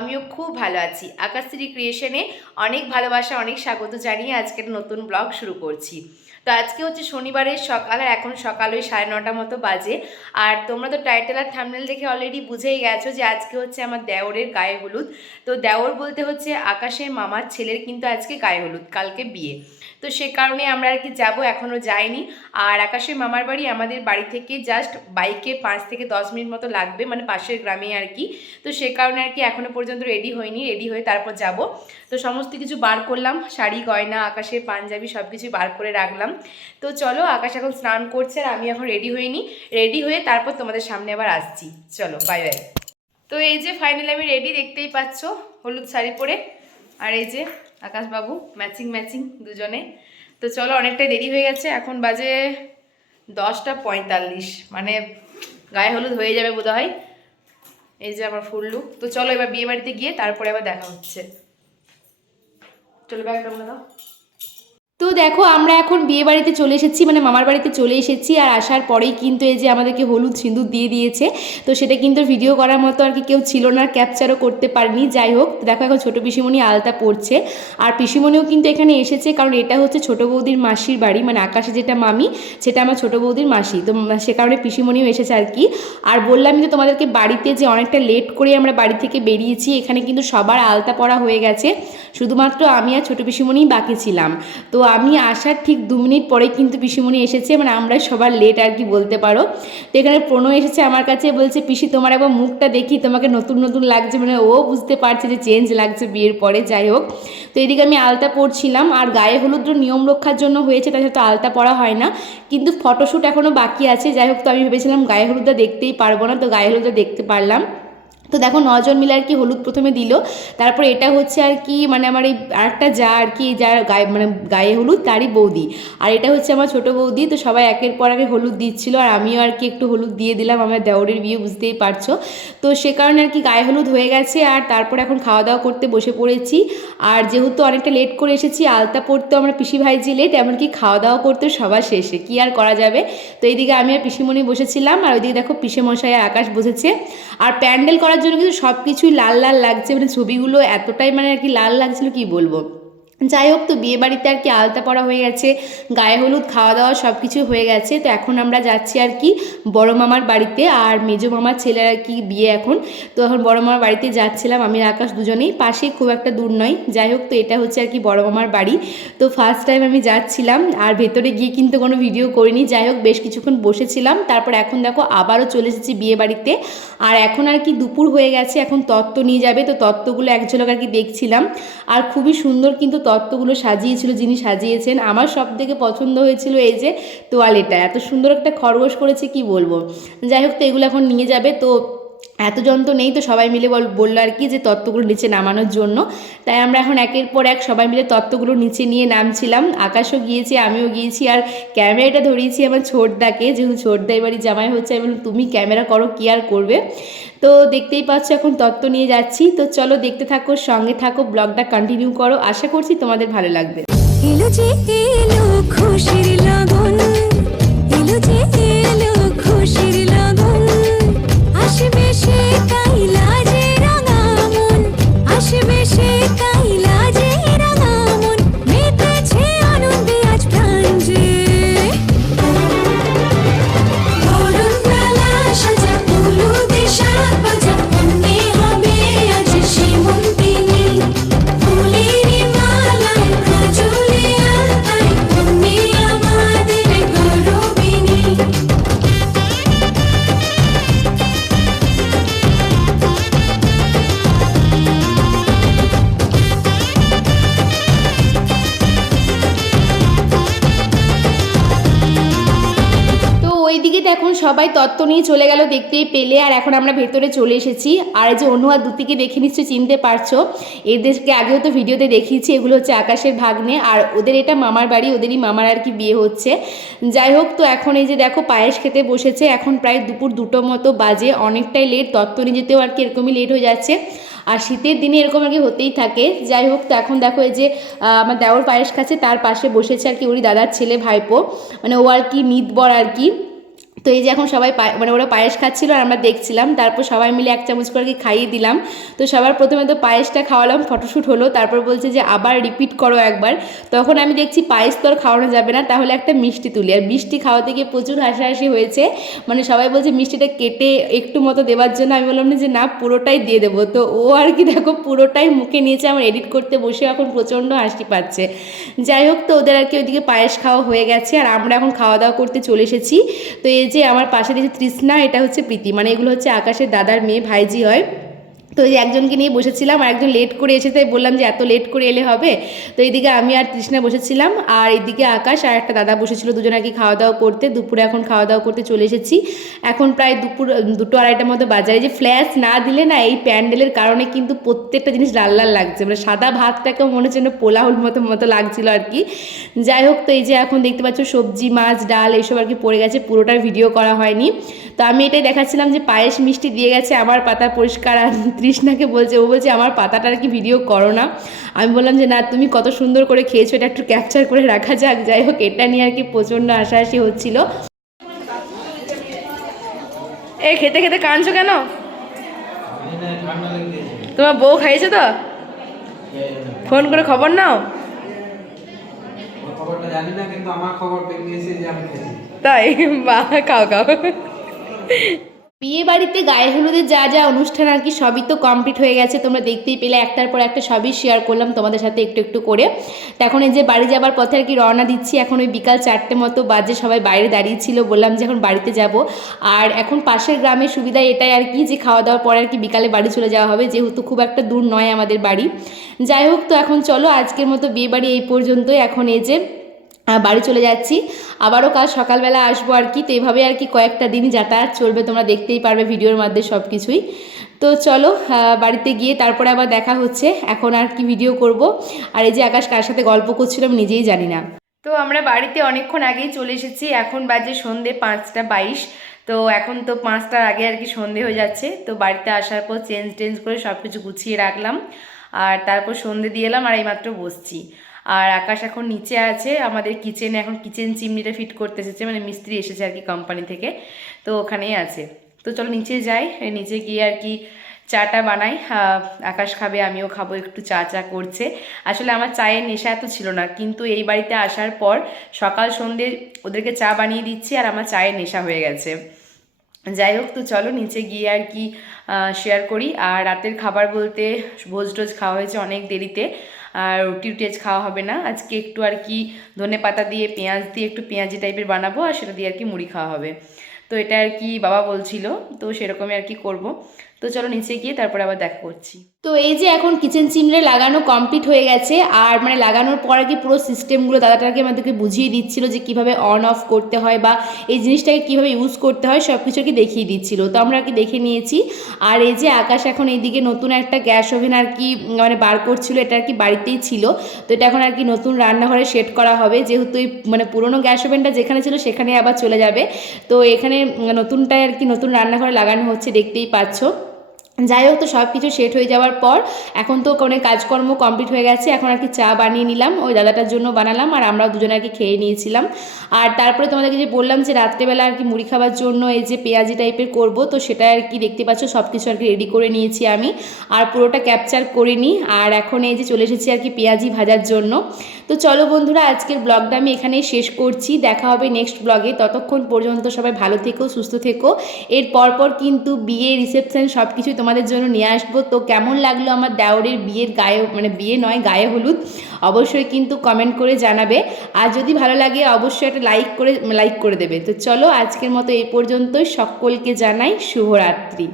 আমিও খুব ভালো আছি। আকাশশ্রী ক্রিয়েশনে অনেক ভালোবাসা, অনেক স্বাগত জানিয়ে আজকের নতুন ব্লগ শুরু করছি। তো আজকে হচ্ছে শনিবারের সকাল আর এখন সকাল ওই সাড়ে নটা মতো বাজে। আর তোমরা তো টাইটেল আর থামনেল দেখে অলরেডি বুঝেই গেছো যে আজকে হচ্ছে আমার দেওরের গায়ে হলুদ। তো দেওর বলতে হচ্ছে আকাশের মামার ছেলের কিন্তু আজকে গায়ে হলুদ, কালকে বিয়ে। তো সে কারণে আমরা আর কি যাব এখনও যাইনি। আর আকাশের মামার বাড়ি আমাদের বাড়ি থেকে জাস্ট বাইকে পাঁচ থেকে দশ মিনিট মতো লাগবে মানে পাশের গ্রামে আর কি। তো সে কারণে আর কি এখনও পর্যন্ত রেডি হয়নি রেডি হয়ে তারপর যাব। তো সমস্ত কিছু বার করলাম, শাড়ি, গয়না আকাশের পাঞ্জাবি সব কিছু বার করে রাখলাম। তো চলো আকাশ এখন স্নান করছে আর আমি এখন রেডি হইনি। রেডি হয়ে তারপর তোমাদের সামনে আবার আসছি। চলো বাই বাই তো এই যে ফাইনালি আমি রেডি দেখতেই পাচ্ছ, হলুদ শাড়ি পরে। আর এই যে আকাশবাবু ম্যাচিং ম্যাচিং দুজনে। তো চলো অনেকটাই দেরি হয়ে গেছে, এখন বাজে দশটা পঁয়তাল্লিশ। মানে গায়ে হলুদ হয়ে যাবে বোধ হয় এই যে আমার ফুল লুক তো চলো এবার বিয়ে বাড়িতে গিয়ে তারপরে আবার দেখা হচ্ছে। চলো ব্যাগটা বলে দাও। দেখো, আমরা এখন বিয়ে বাড়িতে চলে এসেছি মানে মামার বাড়িতে চলে এসেছি, আর আসার পরেই কিন্তু এই যে আমাদেরকে হলুদ সিঁদুর দিয়ে দিয়েছে, তো সেটা কিন্তু ভিডিও করার মতো আর কি কেউ ছিল না ক্যাপচারও করতে পারিনি, যাই হোক, দেখো এখন ছোটো পিসিমণি আলতা পড়ছে আর পিসিমণিও কিন্তু এখানে এসেছে, কারণ এটা হচ্ছে ছোটো বৌদির মাসির বাড়ি মানে আকাশে যেটা মামি, সেটা আমার ছোটো বৌদির মাসি, তো সে কারণে পিসিমণিও এসেছে আর কি। আর বললাম যে তোমাদেরকে বাড়িতে যে অনেকটা লেট করে আমরা বাড়ি থেকে বেরিয়েছি, এখানে কিন্তু সবার আলতা পড়া হয়ে গেছে, শুধুমাত্র আমি আর ছোটো পিসিমণিই বাকি ছিলাম, তো আমি আসার ঠিক দু মিনিট পরে কিন্তু পিসিমণি এসেছে মানে আমরা সবার লেট আর কি বলতে পারো। তো এখানে প্রণয় এসেছে আমার কাছে, বলছে, পিসি, তোমার একবার মুখটা দেখি, তোমাকে নতুন নতুন লাগছে। মানে ও বুঝতে পারছে যে চেঞ্জ লাগছে বিয়ের পরে, যাই হোক। তো এদিকে আমি আলতা পরছিলাম, আর গায়ে হলুদ নিয়ম রক্ষার জন্য হয়েছে তাছাড়া তো আলতা পরা হয় না। কিন্তু ফটোশ্যুট এখনও বাকি আছে, যাই হোক, তো আমি ভেবেছিলাম গায়ে হলুদটা দেখতেই পারব না, তো গায়ে হলুদটা দেখতে পারলাম। তো দেখো নজন মিলে আর কি হলুদ প্রথমে দিল। তারপর এটা হচ্ছে আর কি মানে আমার এই আরেকটা যা আর কি যার গায়ে মানে গায়ে হলুদ তারই বৌদি। আর এটা হচ্ছে আমার ছোটো বৌদি, তো সবাই একের পর আগে হলুদ দিচ্ছিল। আর আমিও আর কি একটু হলুদ দিয়ে দিলাম, আমার দেওরের বিয়ে বুঝতেই পারছ। তো সে কারণে আর কি গায়ে হলুদ হয়ে গেছে, আর তারপর এখন খাওয়া দাওয়া করতে বসে পড়েছি। আর যেহেতু অনেকটা লেট করে এসেছি, আলতা পড়তে আমরা পিসি ভাই যে লেট এমনকি খাওয়া দাওয়া করতে সবার শেষে, কি আর করা যাবে? তো এইদিকে আমি আর পিসিমণি বসেছিলাম, আর ওইদিকে দেখো পিসে মশাই আকাশ বসেছে। আর প্যান্ডেল করার জন্য কিন্তু সব কিছুই লাল লাল লাগছে মানে ছবিগুলো এতটাই মানে আর কি লাল লাগছিল, কি বলব? যাই হোক, তো বিয়ে বাড়িতে আর কি আলতা পড়া হয়ে গেছে, গায়ে হলুদ, খাওয়া দাওয়া সব কিছু হয়ে গেছে, তো এখন আমরা যাচ্ছি আর কি বড় মামার বাড়িতে আর মেজো মামার ছেলের আর কি বিয়ে এখন। তো এখন বড় মামার বাড়িতে যাচ্ছিলাম, আমি আকাশ দুজনেই পাশেই খুব একটা দূর নয়। যাই হোক, তো এটা হচ্ছে আর কি বড় মামার বাড়ি। তো ফার্স্ট টাইম আমি যাচ্ছিলাম, আর ভেতরে গিয়ে কিন্তু কোনো ভিডিও করিনি। যাই হোক, বেশ কিছুক্ষণ বসেছিলাম, তারপর এখন দেখো আবারও চলে এসেছি বিয়ে বাড়িতে আর এখন আর কি দুপুর হয়ে গেছে, এখন তত্ত্ব নিয়ে যাবে, তো তত্ত্বগুলো এক ঝলক আর কি দেখছিলাম। আর খুবই সুন্দর কিন্তু তত্ত্বগুলো সাজিয়েছিল, যিনি সাজিয়েছেন, আমার সব থেকে পছন্দ হয়েছিল এই যে তোয়ালেটা। এত সুন্দর একটা খরগোশ করেছে, কি বলব? যাই হোক, তো এগুলো এখন নিয়ে যাবে। তো এতজন তো নেই তো সবাই মিলে বল বলল আর কি যে তত্ত্বগুলো নিচে নামানোর জন্য। তাই আমরা এখন একের পর এক সবাই মিলে তত্ত্বগুলো নিচে নিয়ে নামছিলাম। আকাশও গিয়েছে আমিও গিয়েছি আর ক্যামেরাটা ধরিয়েছি আমার ছোটদাকে। যেহেতু ছোটদা এবারই জামাই হচ্ছে বললাম, তুমি ক্যামেরা করো কি আর করবে? তো দেখতেই পাচ্ছ এখন তত্ত্ব নিয়ে যাচ্ছি। তো চলো দেখতে থাকো সঙ্গে থাকো ব্লগটা কন্টিনিউ করো। আশা করছি তোমাদের ভালো লাগবে। খুশির লগন তো এখন সবাই তত্ত্ব নিয়ে চলে গেল দেখতেই পেলে, আর এখন আমরা ভেতরে চলে এসেছি। আর যে অনু আর দুতিকে দেখে নিশ্চয়ই চিনতে পারছ। এদেরকে আগেও তো ভিডিওতে দেখিয়েছি, এগুলো হচ্ছে আকাশের ভাগ্নে। আর ওদের এটা মামার বাড়ি, ওদেরই মামার আর কি বিয়ে হচ্ছে। যাই হোক, তো এখন এই যে দেখো, পায়েস খেতে বসেছে। এখন প্রায় দুপুর দুটো মতো বাজে, অনেকটাই লেট তত্ত্ব নিয়ে যেতেও আর কি এরকমই লেট হয়ে যাচ্ছে। আর শীতের দিনে এরকম আর কি হতেই থাকে। যাই হোক, তো এখন দেখো এই যে আমার দেওর পায়েস খাচ্ছে, তার পাশে বসেছে আর কি ওরই দাদার ছেলে ভাইপো। মানে ও আর কি মিতবর আর কি। তো এই যে এখন সবাই মানে ওরা পায়েস খাচ্ছিল আর আমরা দেখছিলাম। তারপর সবাই মিলে এক চামচ করে খাইয়ে দিলাম। তো সবার প্রথমে তো পায়েসটা খাওয়ালাম ফটোশ্যুট হলো, তারপর বলছে যে আবার রিপিট করো একবার। তখন আমি দেখছি পায়েস তো আর খাওয়ানো যাবে না, তাহলে একটা মিষ্টি তুলি। আর মিষ্টি খাওয়াতে গিয়ে প্রচুর হাসাহাসি হয়েছে। মানে সবাই বলছে মিষ্টিটা কেটে একটু মতো দেওয়ার জন্য। আমি বললাম না যে না, পুরোটাই দিয়ে দেবো। তো ও আর কি, দেখো, পুরোটাই মুখে নিয়েছে। আমার এডিট করতে বসে এখন প্রচণ্ড হাসি পাচ্ছে। যাই হোক, তো ওদের আর কি ওইদিকে পায়েস খাওয়া হয়ে গেছে। আর আমরা এখন খাওয়া দাওয়া করতে চলে এসেছি। তো এই যে আমার পাশে দিয়েছে তৃষ্ণা, এটা হচ্ছে প্রীতি। মানে এগুলো হচ্ছে আকাশের দাদার মেয়ে, ভাইজি হয়। তো এই একজনকে নিয়ে বসেছিলাম আর একজন লেট করে এসে তাই বললাম যে এত লেট করে এলে হবে। তো এইদিকে আমি আর তৃষ্ণা বসেছিলাম আর এইদিকে আকাশ আর একটা দাদা বসেছিল, দুজন আর কি খাওয়া দাওয়া করতে। দুপুরে এখন খাওয়া দাওয়া করতে চলে এসেছি। এখন প্রায় দুপুর, দুটো আড়াইটার মতো বাজারে যে ফ্ল্যাশ না দিলে না এই প্যান্ডেলের কারণে কিন্তু প্রত্যেকটা জিনিস লাল লাল লাগছে। মানে সাদা ভাতটাকে মনে হচ্ছে যেন পোলাহুল মতো মতো লাগছিল আর কি। যাই হোক, তো এই যে এখন দেখতে পাচ্ছ সবজি, মাছ, ডাল এইসব আর কি পড়ে গেছে, পুরোটার ভিডিও করা হয়নি। তো আমি এটাই দেখাচ্ছিলাম যে পায়েস মিষ্টি দিয়ে গেছে আমার পাতা পরিষ্কার আর তৃষ্ণাকে বলছে ও বলছে আমার পাতাটা আর কি ভিডিও করো না। আমি বললাম যে না তুমি কত সুন্দর করে খেয়েছো এটা একটু ক্যাপচার করে রাখা যাক। যাই হোক এটা নিয়ে আর কি প্রচণ্ড হাসাহাসি হচ্ছিল। এ খেতে খেতে কাঁদছো কেন? তোমার বউ খাইছে তো? ফোন করে খবর নাও। তাই বাহ খাও খাও। বিয়ে বাড়িতে গায়ে হলুদের যা যা অনুষ্ঠান আর কি সবই তো কমপ্লিট হয়ে গেছে। তোমরা দেখতেই পেলে, একটার পর একটা সবই শেয়ার করলাম তোমাদের সাথে একটু একটু করে। তো এখন এই যে বাড়ি যাবার পথে আর কি রওনা দিচ্ছি, এখন ওই বিকাল চারটে মতো বাজে সবাই বাইরে দাঁড়িয়ে ছিল বললাম যে এখন বাড়িতে যাব। আর এখন পাশের গ্রামের সুবিধা এটাই আর কি যে খাওয়া দাওয়ার পরে আর কি বিকালে বাড়ি চলে যাওয়া হবে, যেহেতু খুব একটা দূর নয় আমাদের বাড়ি। যাই হোক তো এখন চলো, আজকের মতো বিয়ে বাড়ি এই পর্যন্তই। এখন এই যে বাড়ি চলে যাচ্ছি। আবারও কাল সকালবেলা আসব আর কি। তো এইভাবে আর কি কয়েকটা দিন যাতায়াত চলবে, তোমরা দেখতেই পারবে ভিডিওর মধ্যে সব কিছুই তো চলো বাড়িতে গিয়ে তারপরে আবার দেখা হচ্ছে। এখন আর কি ভিডিও করব। আর এই যে আকাশ কার সাথে গল্প করছিলাম নিজেই জানি না। তো আমরা বাড়িতে অনেকক্ষণ আগেই চলে এসেছি। এখন বাজে সন্ধে পাঁচটা বাইশ। তো এখন তো পাঁচটার আগে আর কি সন্ধে হয়ে যাচ্ছে। তো বাড়িতে আসার পর চেঞ্জ টেঞ্জ করে সব কিছু গুছিয়ে রাখলাম। আর তারপর সন্ধে দিয়ে এলাম আর এইমাত্র বসছি। আর আকাশ এখন নিচে আছে, আমাদের কিচেনে এখন কিচেন চিমনিটা ফিট করতে এসেছে মানে মিস্ত্রি এসেছে আর কি কোম্পানি থেকে, তো ওখানেই আছে। তো চলো নিচে যাই নিচে গিয়ে আর কি চাটা বানাই আকাশ খাবে, আমিও খাব, একটু চা চা করছে। আসলে আমার চায়ের নেশা এত ছিল না, কিন্তু এই বাড়িতে আসার পর সকাল সন্ধে ওদেরকে চা বানিয়ে দিচ্ছি আর আমার চায়ের নেশা হয়ে গেছে। যাই হোক, তো চলো নিচে গিয়ে আর কি শেয়ার করি। আর রাতের খাবার বলতে ভোজ টোজ খাওয়া হয়েছে অনেক দেরিতে। আর রুটি রুটি আজ খাওয়া হবে না। আজকে একটু আর কি ধনে পাতা দিয়ে, পেঁয়াজ দিয়ে একটু পেঁয়াজি টাইপের বানাবো আর সেটা দিয়ে আর কি মুড়ি খাওয়া হবে। তো এটা আর কি বাবা বলছিল, তো সেরকমই আর কি করব। তো চলো নিচে গিয়ে তারপরে আবার দেখা করছি। তো এই যে এখন কিচেন চিমড়ে লাগানো কমপ্লিট হয়ে গেছে আর মানে লাগানোর পরে কি পুরো সিস্টেমগুলো দাদাটাকে আমাদেরকে বুঝিয়ে দিচ্ছিল যে কীভাবে অন অফ করতে হয় বা এই জিনিসটাকে কীভাবে ইউজ করতে হয় সব কিছু কি দেখিয়ে দিচ্ছিল। তো আমরা আর কি দেখে নিয়েছি। আর এই যে আকাশ এখন এইদিকে নতুন একটা গ্যাস ওভেন আর কি মানে বার করছিল এটা আর কি বাড়িতেই ছিল। তো এটা এখন আর কি নতুন রান্নাঘরে সেট করা হবে। যেহেতু এই মানে পুরোনো গ্যাস ওভেনটা যেখানে ছিল সেখানে আবার চলে যাবে। তো এখানে উম, নতুনটায় আর কি নতুন রান্নাঘরে লাগানো হচ্ছে দেখতেই পাচ্ছ। যাই হোক তো সব কিছু সেট হয়ে যাওয়ার পর, এখন তো অনেক কাজকর্ম কমপ্লিট হয়ে গেছে, এখন আর কি চা বানিয়ে নিলাম, ওই দাদাটার জন্য বানালাম আর আমরা দুজনে আর কি খেয়ে নিয়েছিলাম। আর তারপরে তোমাদেরকে যে বললাম যে রাত্রেবেলা আর কি মুড়ি খাবার জন্য এই যে পেঁয়াজি টাইপের করব, তো সেটা আর কি দেখতে পাচ্ছ সব কিছু আর কি রেডি করে নিয়েছি আমি। আর পুরোটা ক্যাপচার করে নিই আর এখন এই যে চলে এসেছি আর কি পেঁয়াজি ভাজার জন্য। তো চলো বন্ধুরা, আজকের ব্লগটা আমি এখানেই শেষ করছি, দেখা হবে নেক্সট ব্লগে ততক্ষণ পর্যন্ত সবাই ভালো থেকো, সুস্থ থেকো। এর পরপর কিন্তু বিয়ে রিসেপশন সব কিছুই তোমাদের জন্য নিয়ে আসব। তো কেমন লাগল আমার দেওরের বিয়ের গায়ে মানে বিয়ে নয়, গায়ে হলুদ? অবশ্যই কিন্তু কমেন্ট করে জানাবে। আর যদি ভালো লাগে, অবশ্যই একটা লাইক করে লাইক করে দেবে। তো চলো আজকের মতো এই পর্যন্তই। সকলকে জানাই শুভরাত্রি।